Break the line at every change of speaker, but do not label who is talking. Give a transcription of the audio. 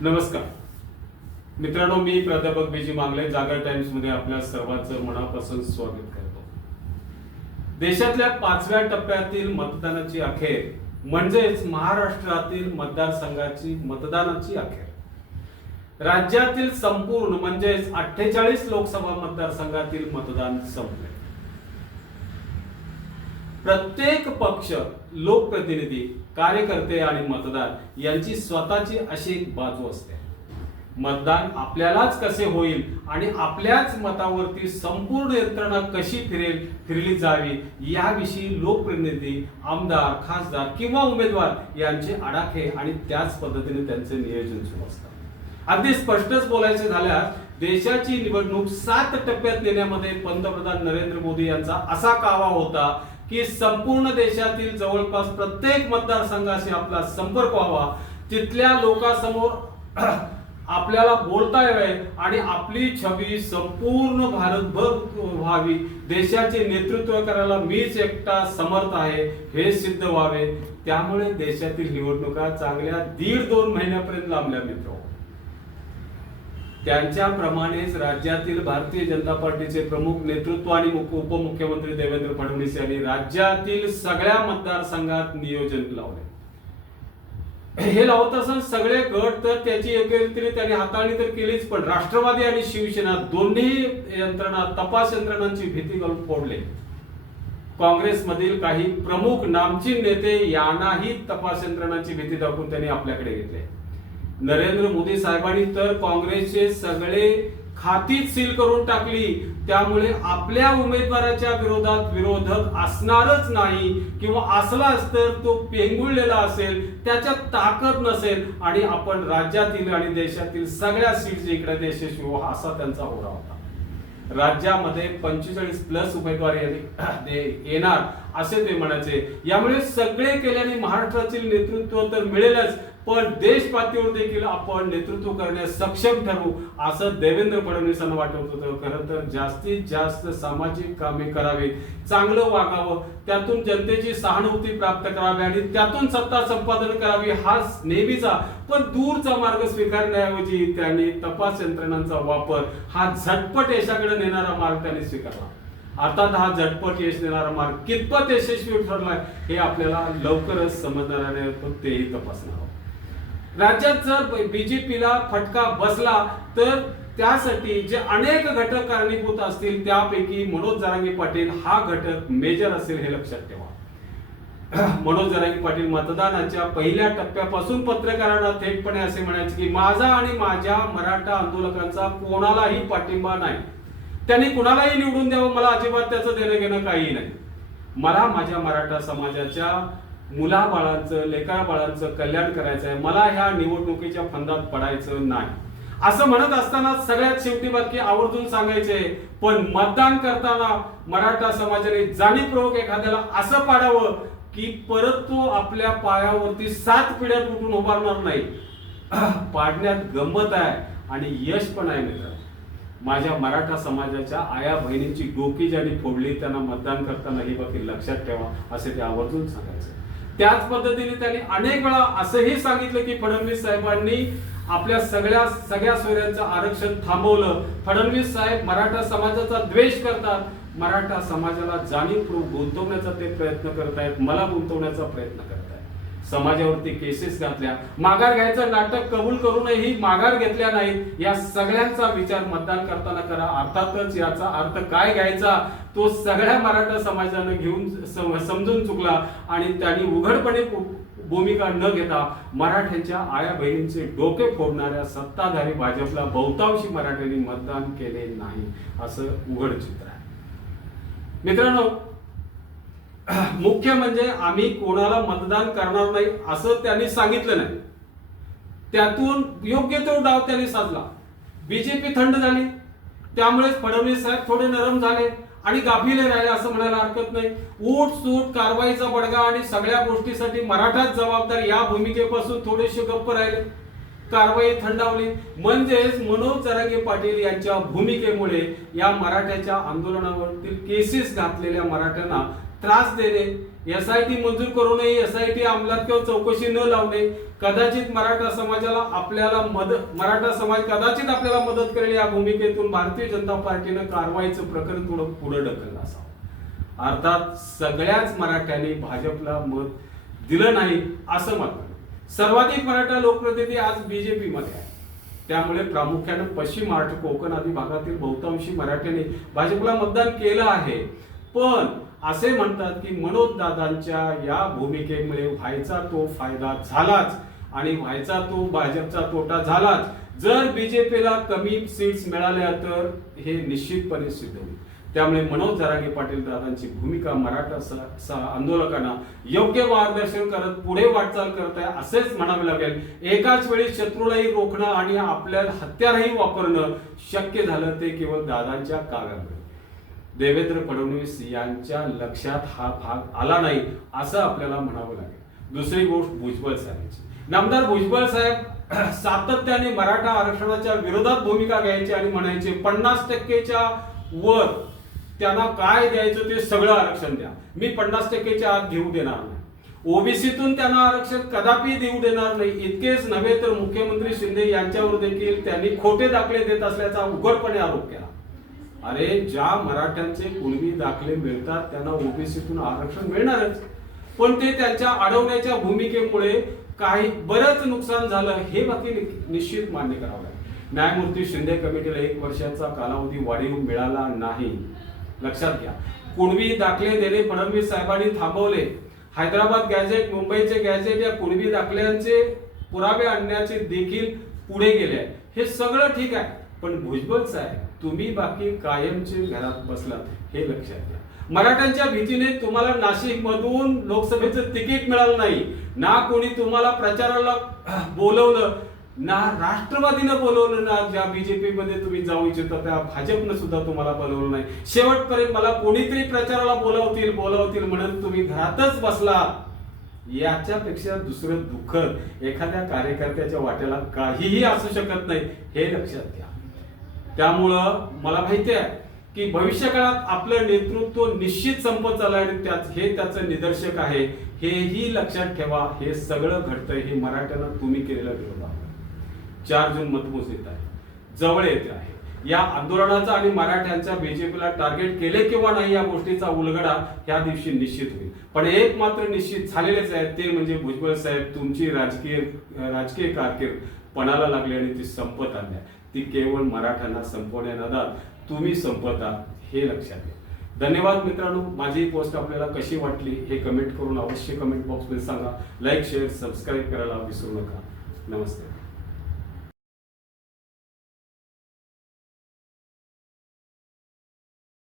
नमस्कार. मित्रांनो मी प्राध्यापक बीजी मांगले जागर टाइम्समध्ये आपल्या सर्वांचं मनापासून स्वागत करतो. देशातल्या पाचव्या टप्प्यातील मतदानाची अखेर म्हणजेच महाराष्ट्रातील मतदारसंघाची मतदानाची अखेर. राज्यातील संपूर्ण म्हणजेच अठ्ठेचाळीस लोकसभा मतदारसंघातील मतदान संपले. प्रत्येक पक्ष लोकप्रतिनिधी कार्यकर्ते आणि मतदार यांची स्वतःची अशी एक बाजू असते. मतदान आपल्यालाच कसे होईल आणि आपल्याच मतावरती संपूर्ण यंत्रणा कशी फिरेल फिरली जावी याविषयी लोकप्रतिनिधी आमदार खासदार किंवा उमेदवार यांचे आडाखे आणि त्याच पद्धतीने त्यांचे नियोजन सुरू असतात अगदी स्पष्टच बोलायचे झाल्यास देशाची निवडणूक सात टप्प्यात नेण्यामध्ये पंतप्रधान नरेंद्र मोदी यांचा असा कावा होता की संपूर्ण देशातील जवळपास प्रत्येक मतदारसंघाशी आपला संपर्क व्हावा. तिथल्या लोकांसमोर आपल्याला बोलता यावे आणि आपली छबी संपूर्ण भारतभर व्हावी. देशाचे नेतृत्व करायला मीच एकटा समर्थ आहे हे सिद्ध व्हावे. त्यामुळे देशातील निवडणुका चांगल्या दीड दोन महिन्यापर्यंत लांबल्या मित्र त्यांच्याप्रमाणेच राज्यातील भारतीय जनता पार्टीचे प्रमुख नेतृत्व आणि उपमुख्यमंत्री देवेंद्र फडणवीस यांनी राज्यातील सगळ्या मतदारसंघात नियोजन लावले. हे लावत असं सगळे गट तर त्याची एकत्रित त्यांनी हाताळणी तर केलीच पण राष्ट्रवादी आणि शिवसेना दोन्ही यंत्रणा तपास यंत्रणांची भीती घालून फोडले. काँग्रेसमधील काही प्रमुख नामचीन नेते यांनाही तपास यंत्रणांची भीती दाखवून त्यांनी आपल्याकडे घेतले. नरेंद्र मोदी साहेबांनी तर काँग्रेसचे सगळे खातीच सील करून टाकली. त्यामुळे आपल्या उमेदवाराच्या विरोधात विरोधक असणारच नाही किंवा असलाच तर तो पेंगुळलेला असेल त्याच्यात ताकद नसेल आणि आपण राज्यातील आणि देशातील सगळ्या सीट जिकडे यशस्वी व्हावा असा त्यांचा होरा होता. राज्यामध्ये पंचेचाळीस प्लस उमेदवार येणार असे ते म्हणायचे. यामुळे सगळे केल्याने महाराष्ट्रातील नेतृत्व तर मिळेलच पण देश पातळीवर देखील आपण नेतृत्व करण्यास सक्षम ठरू असं देवेंद्र फडणवीसांना वाटत होतं. खरं तर जास्तीत जास्त सामाजिक कामे करावी चांगलं वागावं त्यातून जनतेची सहानुभूती प्राप्त करावी आणि त्यातून सत्ता संपादन करावी हा नेहमीचा पण दूरचा मार्ग स्वीकारण्याऐवजी त्यांनी तपास यंत्रणांचा वापर हा झटपट यशाकडे नेणारा मार्ग त्यांनी स्वीकारला. अर्थात हा झटपट यश देणारा मार्ग कितपत यशस्वी ठरलाय हे आपल्याला लवकरच समजणार आहे तेही तपासणार राज्यात जर बीजेपीला फटका बसला तर त्यासाठी जे अनेक घटक कारणीभूत असतील त्यापैकी मनोज जरांगे पाटील हा घटक मेजर असेल हे लक्षात ठेवा. मनोज जरांगे पाटील मतदानाच्या पहिल्या टप्प्यापासून पत्रकारांना थेटपणे असे म्हणायचे की माझा आणि माझ्या मराठा आंदोलकांचा कोणालाही पाठिंबा नाही. त्यांनी कुणालाही निवडून द्यावं मला अजिबात त्याचं देणं घेणं काही नाही. मला माझ्या मराठा समाजाच्या मुलाबाळांचं लेकराबाळांचं कल्याण करायचं आहे मला ह्या निवडणुकीच्या फंदात पडायचं नाही. असं म्हणत असताना सगळ्यात शेवटी बाकी आवर्जून सांगायचे पण मतदान करताना मराठा समाजाने जाणीवपूर्वक एखाद्याला असं पाडावं की परत तो आपल्या पायावरती सात पिढ्यात उठून उभारणार नाही. पाडण्यात गंमत आहे आणि यश पण आहे मित्र. माझ्या मराठा समाजाच्या आया बहिणींची डोकी ज्यांनी फोडली त्यांना मतदान करताना ही बाकी लक्षात ठेवा असे ते आवर्जून सांगायचं. त्याच पद्धतीने त्यांनी अनेक वेळा असंही सांगितलं की फडणवीस साहेबांनी आपल्या सगळ्या सगळ्या सोयऱ्यांचं आरक्षण थांबवलं. फडणवीस साहेब मराठा समाजाचा द्वेष करतात. मराठा समाजाला जाणीवपूर्वक गुंतवण्याचा ते प्रयत्न करत आहेत मला गुंतवण्याचा प्रयत्न करतात समाजावरती केसेस घातल्या. माघार घ्यायचं नाटक कबूल करूनही माघार घेतल्या नाहीत. या सगळ्यांचा विचार मतदान करताना करा. अर्थातच याचा अर्थ काय घ्यायचा? तो सगळ्या मराठा समाजानं घेऊन सम- समजून चुकला आणि त्यांनी उघडपणे भूमिका न घेता मराठ्यांच्या आया बहिणींचे डोके फोडणाऱ्या सत्ताधारी भाजपला बहुतांशी मराठ्यांनी मतदान केले नाही असं उघड चित्र आहे. मित्रांनो मुख्य म्हणजे आम्ही कोणाला मतदान करणार नाही असं त्यांनी सांगितलं नाही. त्यातून योग्य तो डाव त्यांनी साधला. बीजेपी थंड झाली. त्यामुळेच फडणवीस साहेब थोडे नरम झाले आणि गाफिले राहिले असं म्हणायला हरकत नाही. ऊट सूट कारवाईचा बडगा आणि सगळ्या गोष्टीसाठी मराठाच जबाबदार या भूमिकेपासून थोडेसे गप्प राहिले. कारवाई थंडावली. म्हणजेच मनोज जरांगे पाटील यांच्या भूमिकेमुळे या मराठ्याच्या आंदोलनावरतील केसेस घातलेल्या मराठ्यांना त्रास देणे एस आय टी मंजूर करू नये एस आय टी अंमलात किंवा चौकशी न लावणे कदाचित मराठा समाजाला आपल्याला मदत मराठा समाज कदाचित आपल्याला मदत करेल या भूमिकेतून भारतीय जनता पार्टीनं कारवाईचं प्रकरण थोडं पुढे ढकललं असावं. अर्थात सगळ्याच मराठ्यांनी भाजपला मत दिलं नाही असं मत सर्वाधिक मराठा लोकप्रतिनिधी आज बीजेपीमध्ये आहे त्यामुळे प्रामुख्याने पश्चिम महाराष्ट्र कोकण आदी भागातील बहुतांशी मराठ्यांनी भाजपला मतदान केलं आहे. पण असे म्हणतात की मनोज दादांच्या या भूमिकेमुळे व्हायचा तो फायदा झालाच आणि व्हायचा तो भाजपचा तोटा झालाच. जर बीजेपीला कमी सीट्स मिळाल्या तर हे निश्चितपणे सिद्ध होईल. त्यामुळे मनोज जरांगे पाटील दादांची भूमिका मराठा आंदोलकांना योग्य मार्गदर्शन करत पुढे वाटचाल करत आहे असेच म्हणावे लागेल. एकाच वेळी शत्रूलाही रोखणं आणि आपल्या हत्यारही वापरणं शक्य झालं ते केवळ दादांच्या काव्यामुळे देवेंद्र फडणवीस यांच्या लक्षात हा भाग आला नाही असं आपल्याला म्हणावं लागेल. दुसरी गोष्ट भुजबळ साहेबांची. नामदार भुजबळ साहेब सातत्याने मराठा आरक्षणाच्या विरोधात भूमिका घ्यायची आणि म्हणायचे पन्नास टक्केच्या वर त्यांना काय द्यायचं ते सगळं आरक्षण द्या. मी पन्नास टक्केच्या आत घेऊ देणार नाही. ओबीसीतून त्यांना आरक्षण कदापि देऊ देणार नाही. इतकेच नव्हे तर मुख्यमंत्री शिंदे यांच्यावर देखील त्यांनी खोटे दाखले देत असल्याचा उघडपणे आरोप केला. अरे ज्या मराठ्यांचे कुणबी दाखले मिळतात त्यांना ओबीसीतून आरक्षण मिळणारच. पण ते त्यांच्या अडवण्याच्या भूमिकेमुळे काही बरंच नुकसान झालं हे बाकी निश्चित मान्य करावं लागेल. न्यायमूर्ती शिंदे कमिटीला एक वर्षाचा कालावधी वाढीव मिळाला नाही. लक्षात घ्या. कुणबी दाखले देणे फडणवीस साहेबांनी थांबवले. हैदराबाद गॅझेट मुंबईचे गॅझेट या कुणबी दाखल्यांचे पुरावे आणण्याचे देखील पुढे गेले आहे हे सगळं ठीक आहे पण भुजबळ साहेब तुम्ही बाकी कायमचे घरात बसलात हे लक्षात घ्या. मराठ्यांच्या भीतीने तुम्हाला नाशिक मधून लोकसभेचं तिकीट मिळालं नाही. ना कोणी तुम्हाला प्रचाराला बोलवलं ना राष्ट्रवादीनं बोलवलं ना ज्या बीजेपी मध्ये तुम्ही जाऊ इच्छिता त्या भाजपनं सुद्धा तुम्हाला बोलवलं नाही. शेवटपर्यंत मला कोणीतरी प्रचाराला बोलावतील बोलावतील म्हणून तुम्ही घरातच बसला. याच्यापेक्षा दुसरं दुःखद एखाद्या कार्यकर्त्याच्या वाट्याला काहीही असू शकत नाही हे लक्षात घ्या. त्यामुळं मला माहिती आहे की भविष्यकाळात आपलं नेतृत्व निश्चित संपत चाललं आणि त्याच हे त्याचं निदर्शक आहे. हेही लक्षात ठेवा. हे सगळं घडतंय. हे मराठ्यानं तुम्ही केलेला विरोध आहे. चार जून मतमोजणीत आहे. जवळ येते आहे. या आंदोलनाचा आणि मराठ्यांच्या बीजेपीला टार्गेट केले किंवा नाही या गोष्टीचा उलगडा या दिवशी निश्चित होईल. पण एक मात्र निश्चित झालेलेच आहे ते म्हणजे भुजबळ साहेब तुमची राजकीय राजकीय कारकीर्द पणाला लागली आणि ती संपत आणली ती केवळ मराठ्यांना संपवण्या नादात तुम्ही संपता हे लक्षात घ्या. धन्यवाद मित्रांनो. माझी ही पोस्ट आपल्याला कशी वाटली हे कमेंट करून अवश्य कमेंट बॉक्समध्ये सांगा. लाईक शेअर सबस्क्राईब करायला विसरू नका. नमस्ते